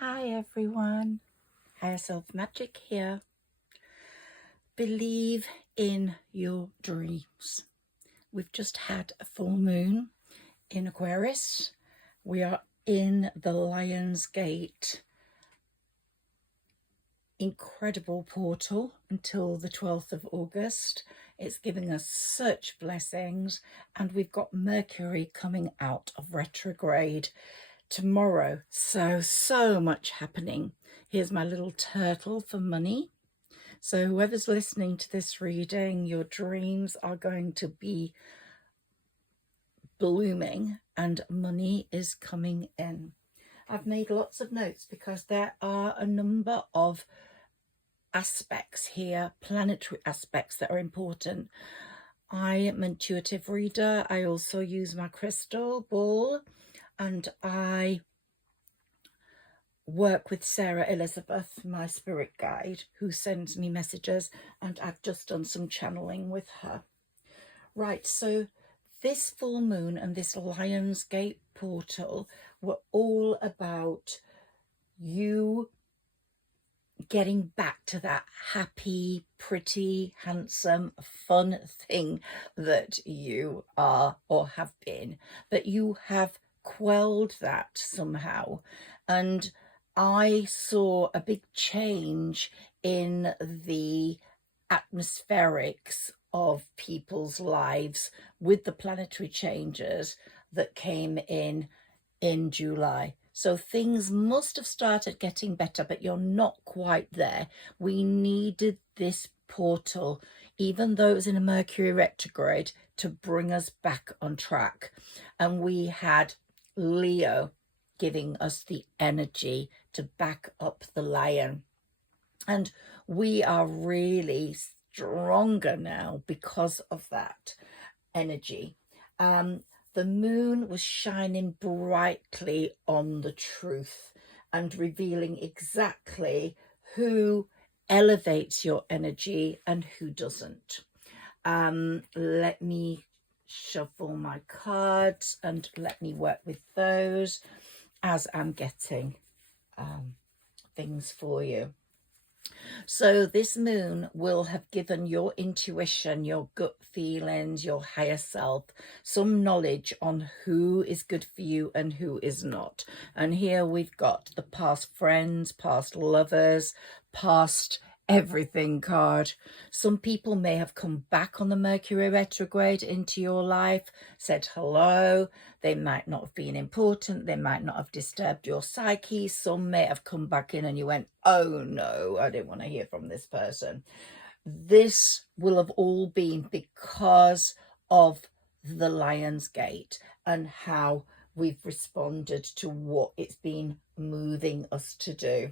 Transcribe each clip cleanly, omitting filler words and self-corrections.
Hi everyone, Higherself Magic here. Believe in your dreams. We've just had a full moon in Aquarius. We are in the Lion's Gate incredible portal until the 12th of August. It's giving us such blessings, and we've got Mercury coming out of retrograde tomorrow. So much happening. Here's my little turtle for money. So whoever's listening to this reading, your dreams are going to be blooming and money is coming in. I've made lots of notes because there are a number of aspects here, planetary aspects, that are important. I am an intuitive reader. I also use my crystal ball, and I work with Sarah Elizabeth, my spirit guide, who sends me messages, and I've just done some channeling with her. Right, so this full moon and this Lion's Gate portal were all about you getting back to that happy, pretty, handsome, fun thing that you are or have been, but you have quelled that somehow. And I saw a big change in the atmospherics of people's lives with the planetary changes that came in July. So things must have started getting better, but you're not quite there. We needed this portal, even though it was in a Mercury retrograde, to bring us back on track. And we had Leo giving us the energy to back up the lion. And we are really stronger now because of that energy. The moon was shining brightly on the truth and revealing exactly who elevates your energy and who doesn't. Let me shuffle my cards and let me work with those as I'm getting things for you. So this moon will have given your intuition, your gut feelings, your higher self, some knowledge on who is good for you and who is not. And here we've got the past friends, past lovers, past everything card. Some people may have come back on the Mercury retrograde into your life, said hello. They might not have been important. They might not have disturbed your psyche. Some may have come back in and you went, oh no, I didn't want to hear from this person. This will have all been because of the Lion's Gate and how we've responded to what it's been moving us to do.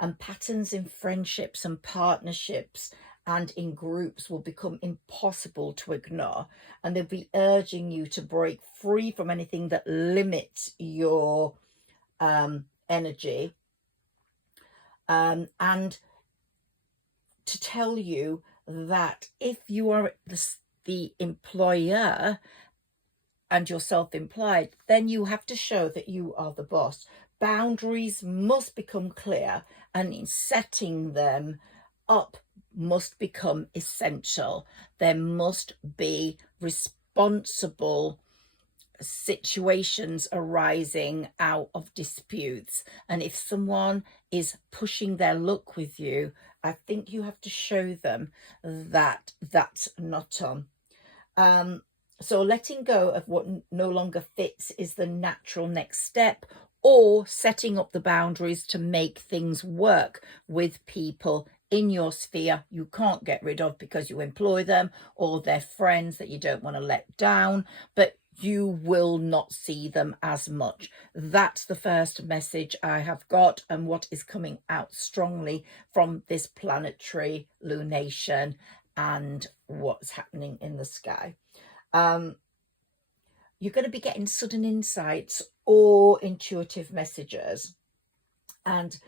And patterns in friendships and partnerships and in groups will become impossible to ignore, and they'll be urging you to break free from anything that limits your energy, and to tell you that if you are the employer and you're self-employed, then you have to show that you are the boss. Boundaries must become clear, and in setting them up must become essential. There must be responsible situations arising out of disputes. And if someone is pushing their luck with you, I think you have to show them that that's not on. So letting go of what no longer fits is the natural next step, or setting up the boundaries to make things work with people in your sphere you can't get rid of because you employ them, or they're friends that you don't want to let down, but you will not see them as much. That's the first message I have got, and what is coming out strongly from this planetary lunation and what's happening in the sky. You're going to be getting sudden insights or intuitive messages, and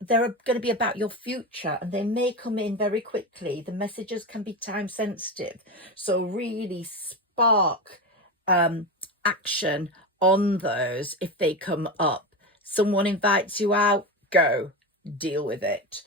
they're going to be about your future, and they may come in very quickly. The messages can be time sensitive, so really spark action on those if they come up. Someone invites you out, go, deal with it.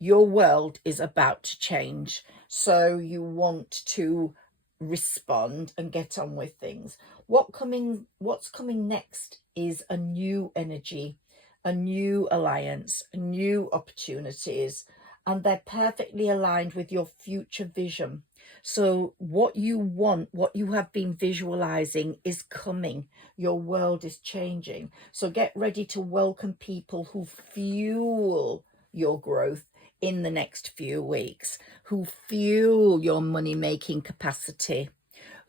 Your world is about to change, so you want to respond and get on with things. What's coming next is a new energy, a new alliance, new opportunities, and they're perfectly aligned with your future vision. So what you want, what you have been visualizing is coming. Your world is changing. So get ready to welcome people who fuel your growth in the next few weeks, who fuel your money-making capacity,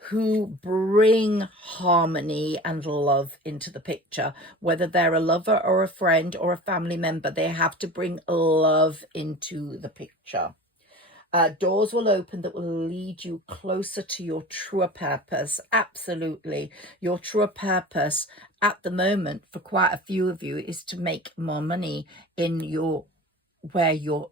who bring harmony and love into the picture. Whether they're a lover or a friend or a family member, they have to bring love into the picture. Doors will open that will lead you closer to your truer purpose. Absolutely. Your truer purpose at the moment for quite a few of you is to make more money in where you're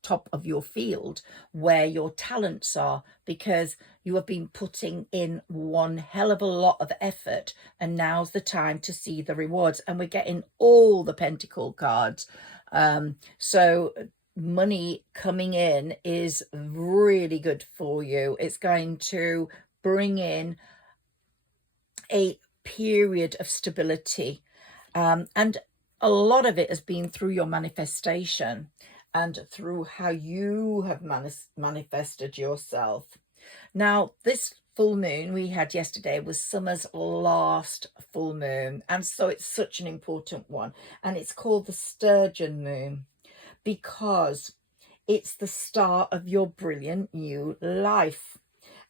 top of your field, where your talents are, because you have been putting in one hell of a lot of effort, and now's the time to see the rewards. And we're getting all the pentacle cards, so money coming in is really good for you. It's going to bring in a period of stability, and a lot of it has been through your manifestation and through how you have manifested yourself. Now, this full moon we had yesterday was summer's last full moon, and so it's such an important one, and it's called the Sturgeon moon because it's the start of your brilliant new life.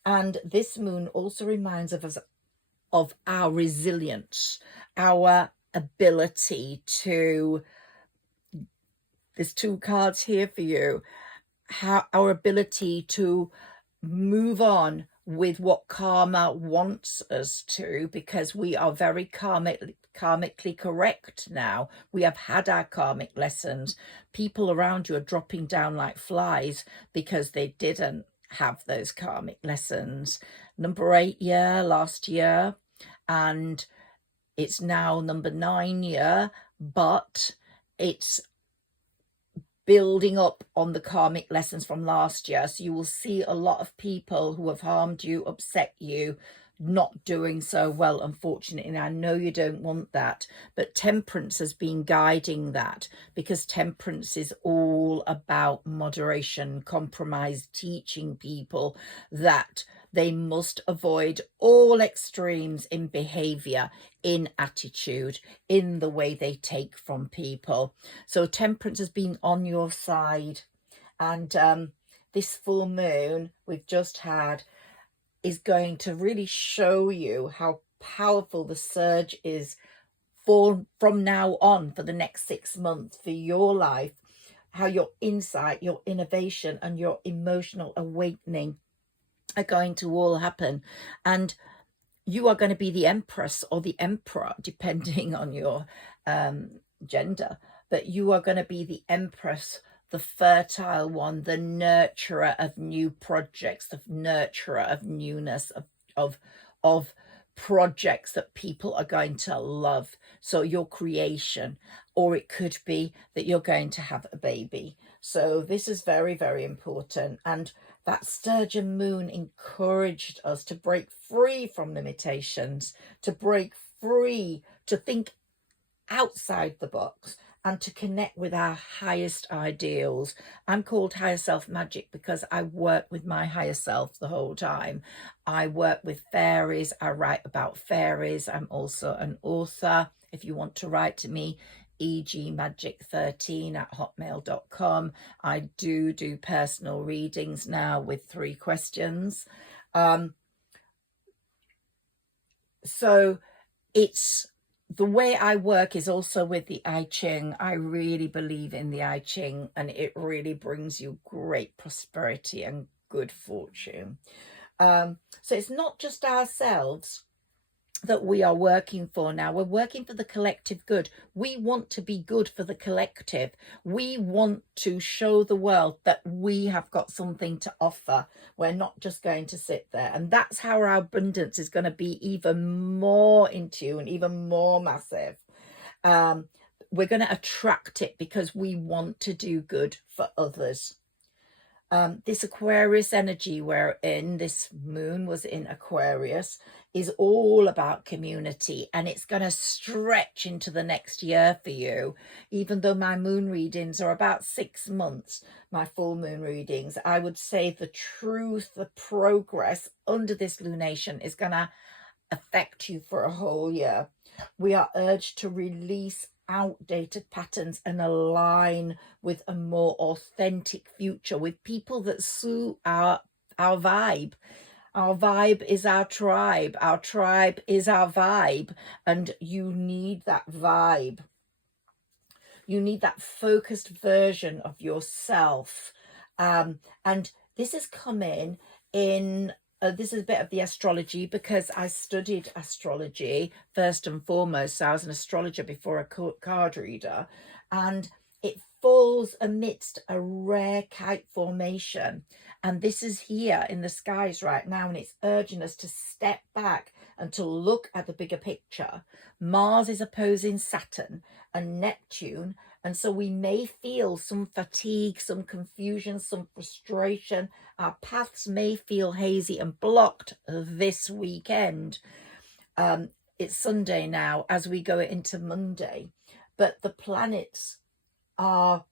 And this moon also reminds us of our resilience, our ability to, there's two cards here for you, how our ability to move on with what karma wants us to, because we are very karmically correct now. We have had our karmic lessons. People around you are dropping down like flies because they didn't have those karmic lessons. Number 8 year last year, and it's now number 9 year, but it's building up on the karmic lessons from last year. So you will see a lot of people who have harmed you, upset you, not doing so well, unfortunately. And I know you don't want that, but temperance has been guiding that, because temperance is all about moderation, compromise, teaching people that they must avoid all extremes in behavior, in attitude, in the way they take from people. So temperance has been on your side. And this full moon we've just had is going to really show you how powerful the surge is from now on, for the next 6 months, for your life, how your insight, your innovation, and your emotional awakening are going to all happen. And you are going to be the empress or the emperor, depending on your gender, but you are going to be the empress, the fertile one, the nurturer of new projects, the nurturer of newness, of projects that people are going to love. So your creation, or it could be that you're going to have a baby. So this is very, very important. And that Sturgeon moon encouraged us to break free from limitations, to break free, to think outside the box, and to connect with our highest ideals. I'm called Higher Self Magic because I work with my higher self the whole time. I work with fairies. I write about fairies. I'm also an author. If you want to write to me, egmagic13@hotmail.com. I do personal readings now with 3 questions. So it's, the way I work is also with the I Ching. I really believe in the I Ching, and it really brings you great prosperity and good fortune. So it's not just ourselves that we are working for now. We're working for the collective good. We want to be good for the collective. We want to show the world that we have got something to offer. We're not just going to sit there. And that's how our abundance is going to be even more in tune, even more massive. we're going to attract it because we want to do good for others. This Aquarius energy we're in, this moon was in Aquarius, is all about community, and it's going to stretch into the next year for you. Even though my moon readings are about 6 months, my full moon readings, I would say the truth, the progress under this lunation is going to affect you for a whole year. We are urged to release outdated patterns and align with a more authentic future, with people that suit our vibe. Our vibe is our tribe. Our tribe is our vibe, and you need that vibe. You need that focused version of yourself. And this has come in this is a bit of the astrology, because I studied astrology first and foremost. So I was an astrologer before a card reader, and it falls amidst a rare kite formation. And this is here in the skies right now, and it's urging us to step back and to look at the bigger picture. Mars is opposing Saturn and Neptune, and so we may feel some fatigue, some confusion, some frustration. Our paths may feel hazy and blocked this weekend. It's Sunday now as we go into Monday, but the planets are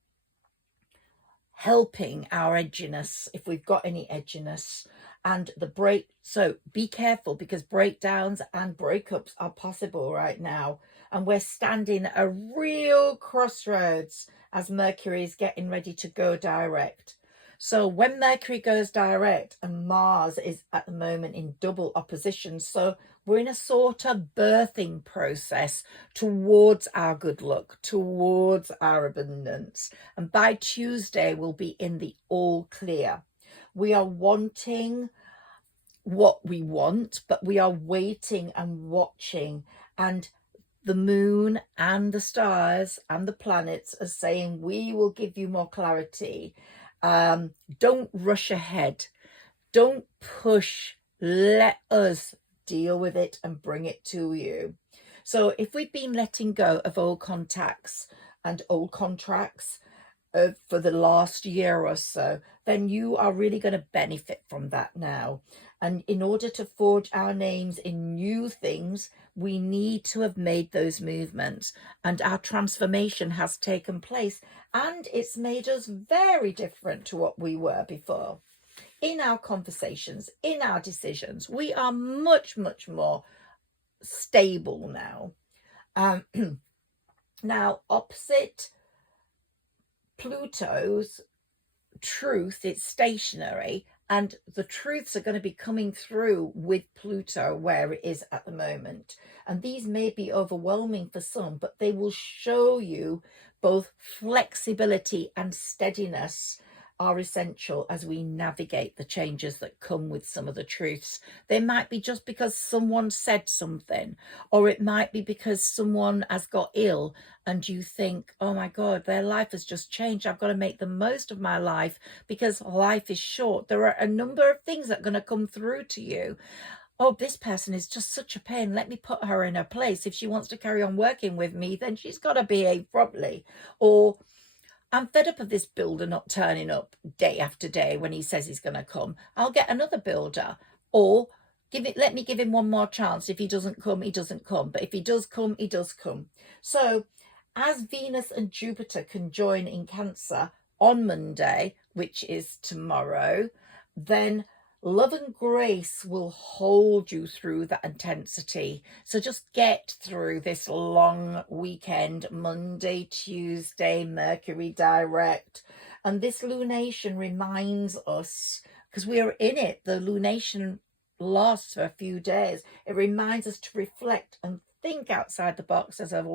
helping our edginess, if we've got any edginess, and the break. So be careful, because breakdowns and breakups are possible right now, and we're standing at a real crossroads as Mercury is getting ready to go direct. So when Mercury goes direct, and Mars is at the moment in double opposition, so we're in a sort of birthing process towards our good luck, towards our abundance. And by Tuesday, we'll be in the all clear. We are wanting what we want, but we are waiting and watching. And the moon and the stars and the planets are saying, we will give you more clarity. Don't rush ahead. Don't push. Let us deal with it and bring it to you. So if we've been letting go of old contacts and old contracts for the last year or so, then you are really going to benefit from that now. And in order to forge our names in new things, we need to have made those movements, and our transformation has taken place, and it's made us very different to what we were before. In our conversations, in our decisions, we are much, much more stable now. Now, opposite Pluto's truth, it's stationary, and the truths are going to be coming through with Pluto where it is at the moment. And these may be overwhelming for some, but they will show you both flexibility and steadiness are essential as we navigate the changes that come with some of the truths. They might be just because someone said something, or it might be because someone has got ill and you think, oh my God, their life has just changed. I've got to make the most of my life because life is short. There are a number of things that are going to come through to you. Oh, this person is just such a pain. Let me put her in her place. If she wants to carry on working with me, then she's got to behave properly. Or I'm fed up of this builder not turning up day after day when he says he's going to come. I'll get another builder. Or let me give him one more chance. If he doesn't come, he doesn't come. But if he does come, he does come. So as Venus and Jupiter conjoin in Cancer on Monday, which is tomorrow, then love and grace will hold you through that intensity. So just get through this long weekend, Monday, Tuesday, Mercury direct. And this lunation reminds us, because we are in it, the lunation lasts for a few days. It reminds us to reflect and think outside the box, as I've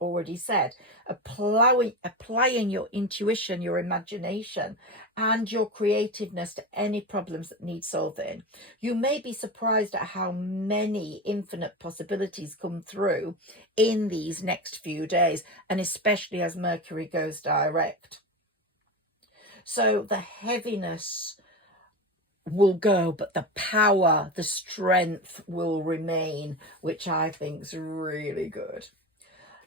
already said, applying your intuition, your imagination, and your creativeness to any problems that need solving. You may be surprised at how many infinite possibilities come through in these next few days, and especially as Mercury goes direct. So the heaviness will go, but the power, the strength will remain, which I think is really good.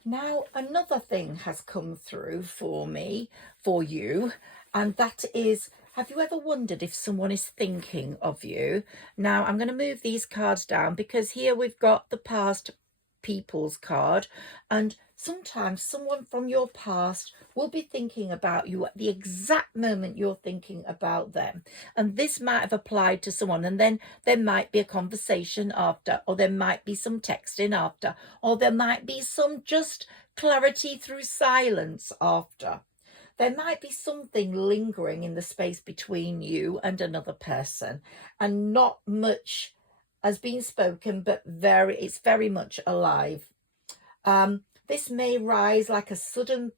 Now, another thing has come through for me, for you, and that is, have you ever wondered if someone is thinking of you? Now, I'm going to move these cards down because here we've got the past people's card, and sometimes someone from your past will be thinking about you at the exact moment you're thinking about them, and this might have applied to someone, and then there might be a conversation after, or there might be some texting after, or there might be some just clarity through silence after. There might be something lingering in the space between you and another person, and not much has been spoken, but it's very much alive. This may rise like a sudden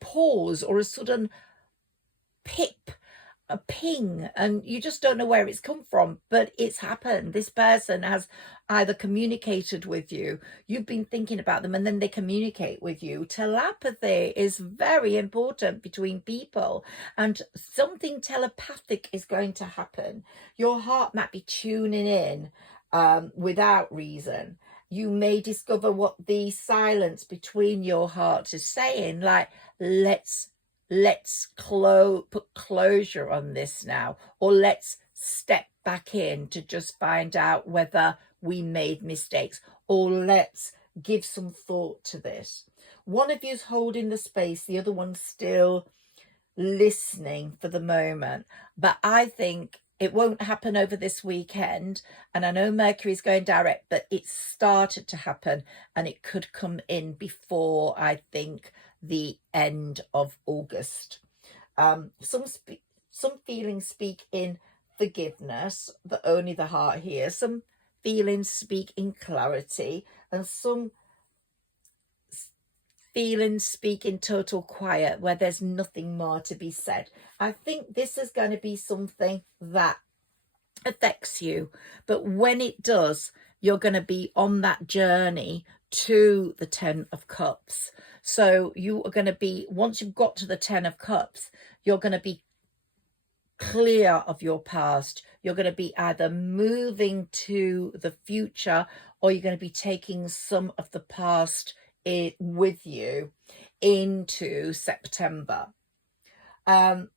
pause or a sudden pip, a ping, and you just don't know where it's come from, but it's happened. This person has either communicated with you, you've been thinking about them, and then they communicate with you. Telepathy is very important between people, and something telepathic is going to happen. Your heart might be tuning in without reason. You may discover what the silence between your hearts is saying, like, let's put closure on this now, or let's step back in to just find out whether we made mistakes, or let's give some thought to this. One of you's holding the space, the other one's still listening for the moment, but I think it won't happen over this weekend, and I know Mercury's going direct, but it's started to happen, and it could come in before, I think, the end of August. Some feelings speak in forgiveness that only the heart hears. Some feelings speak in clarity, and some feelings speak in total quiet where there's nothing more to be said. I think this is going to be something that affects you, but when it does, you're going to be on that journey to the 10 of Cups. So you are going to be, once you've got to the 10 of Cups, you're going to be clear of your past. You're going to be either moving to the future, or you're going to be taking some of the past with you into September. And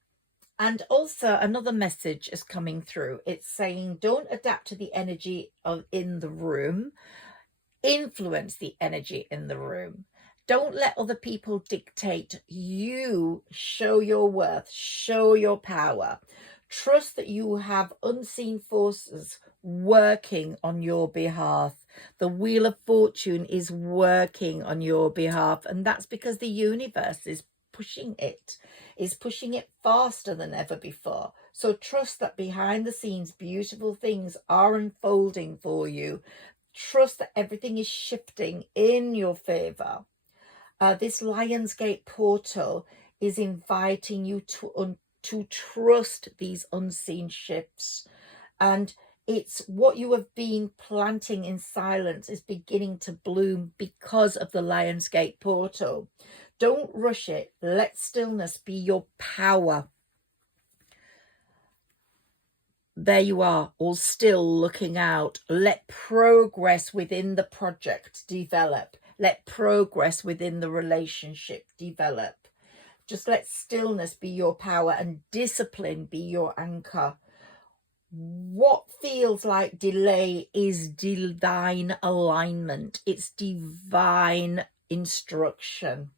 also another message is coming through. It's saying, don't adapt to the energy in the room. Influence the energy in the room. Don't let other people dictate. You show your worth, show your power. Trust that you have unseen forces working on your behalf. The Wheel of Fortune is working on your behalf, and that's because the universe is pushing it faster than ever before. So trust that behind the scenes, beautiful things are unfolding for you. Trust that everything is shifting in your favor. This Lionsgate portal is inviting you to trust these unseen shifts, and it's what you have been planting in silence is beginning to bloom because of the Lionsgate portal. Don't rush it. Let stillness be your power. There you are, all still looking out. Let progress within the project develop. Let progress within the relationship develop. Just let stillness be your power and discipline be your anchor. What feels like delay is divine alignment. It's divine instruction.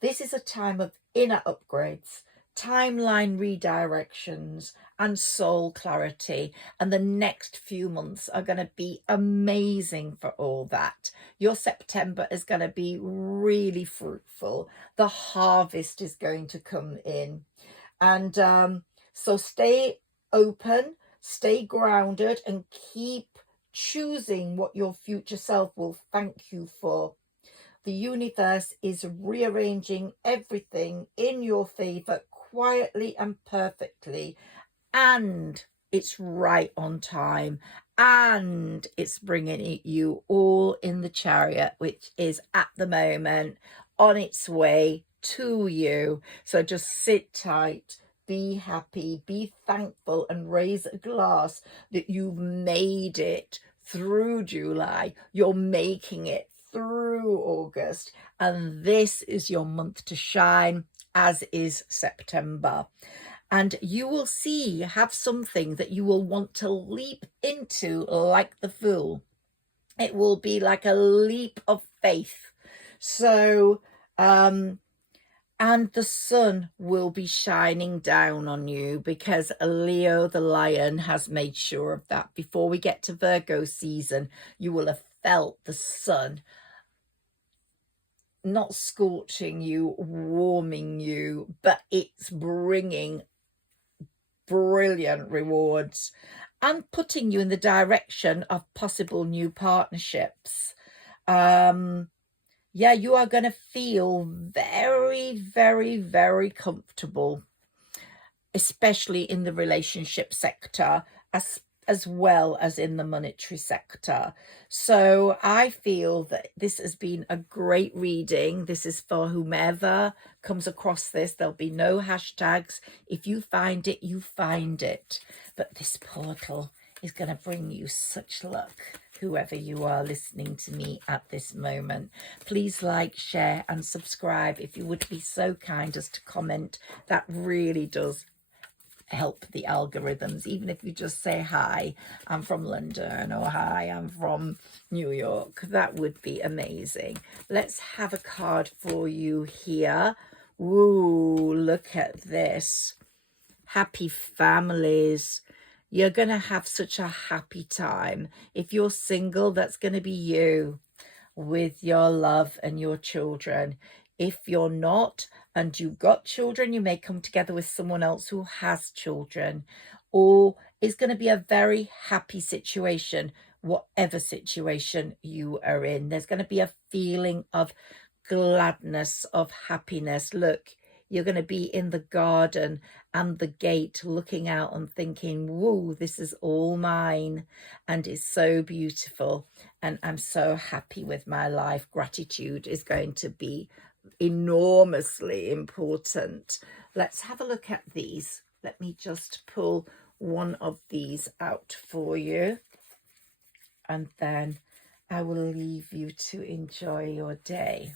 This is a time of inner upgrades, timeline redirections, and soul clarity. And the next few months are going to be amazing for all that. Your September is going to be really fruitful. The harvest is going to come in. And so stay open, stay grounded, and keep choosing what your future self will thank you for. The universe is rearranging everything in your favor quietly and perfectly, and it's right on time, and it's bringing you all in the chariot, which is at the moment on its way to you. So just sit tight, be happy, be thankful, and raise a glass that you've made it through July. You're making it through through August, and this is your month to shine, as is September. And you will have something that you will want to leap into like the Fool. It will be like a leap of faith. So, and the sun will be shining down on you, because Leo the lion has made sure of that. Before we get to Virgo season, you will have felt the sun not scorching you, warming you, but it's bringing brilliant rewards and putting you in the direction of possible new partnerships. Yeah, you are going to feel very, very, very comfortable, especially in the relationship sector, as well as in the monetary sector. So I feel that this has been a great reading. This is for whomever comes across this. There'll be no hashtags. If you find it, you find it. But this portal is going to bring you such luck, whoever you are listening to me at this moment. Please like, share and subscribe. If you would be so kind as to comment, that really does help the algorithms. Even if you just say, hi, I'm from London, or hi, I'm from New York, that would be amazing. Let's have a card for you here. Ooh, look at this. Happy families. You're going to have such a happy time. If you're single, that's going to be you with your love and your children. If you're not and you've got children, you may come together with someone else who has children, or it's going to be a very happy situation, whatever situation you are in. There's going to be a feeling of gladness, of happiness. Look, you're going to be in the garden and the gate looking out and thinking, whoa, this is all mine, and it's so beautiful, and I'm so happy with my life. Gratitude is going to be enormously important. Let's have a look at these. Let me just pull one of these out for you, and then I will leave you to enjoy your day.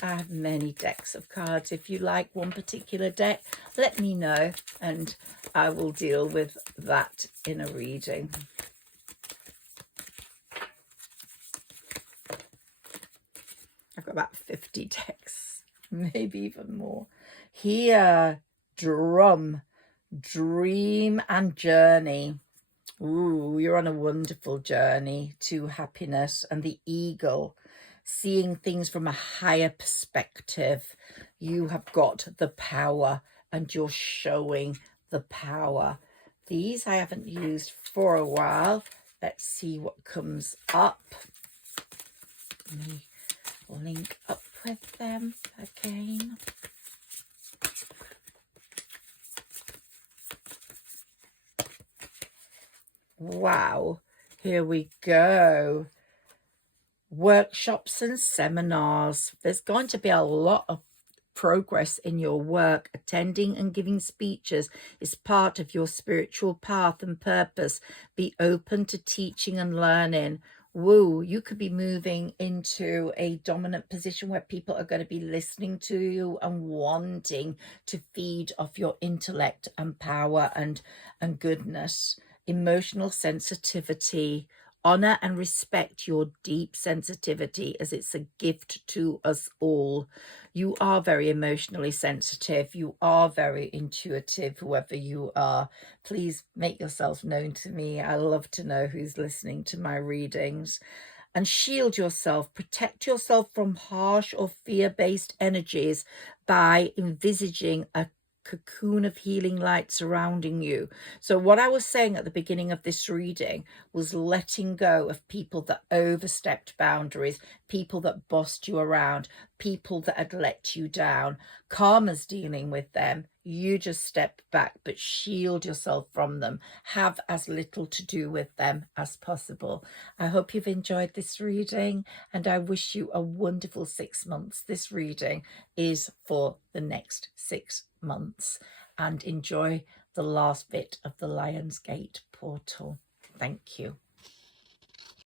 I have many decks of cards. If you like one particular deck, let me know and I will deal with that in a reading. I've got about 50 decks, maybe even more. Here, drum, dream and journey. Ooh, you're on a wonderful journey to happiness. And the eagle, seeing things from a higher perspective. You have got the power and you're showing the power. These I haven't used for a while. Let's see what comes up. Let me link up with them again. Wow, here we go. Workshops and seminars. There's going to be a lot of progress in your work. Attending and giving speeches is part of your spiritual path and purpose. Be open to teaching and learning. Woo, you could be moving into a dominant position where people are going to be listening to you and wanting to feed off your intellect and power and goodness. Emotional sensitivity. Honor and respect your deep sensitivity, as it's a gift to us all. You are very emotionally sensitive. You are very intuitive, whoever you are. Please make yourself known to me. I love to know who's listening to my readings. And shield yourself, protect yourself from harsh or fear-based energies by envisaging a cocoon of healing light surrounding you. So what I was saying at the beginning of this reading was letting go of people that overstepped boundaries, people that bossed you around, people that had let you down. Karma's dealing with them. You just step back, but shield yourself from them. Have as little to do with them as possible. I hope you've enjoyed this reading, and I wish you a wonderful 6 months. This reading is for the next 6 months, and enjoy the last bit of the Lion's Gate portal. Thank you.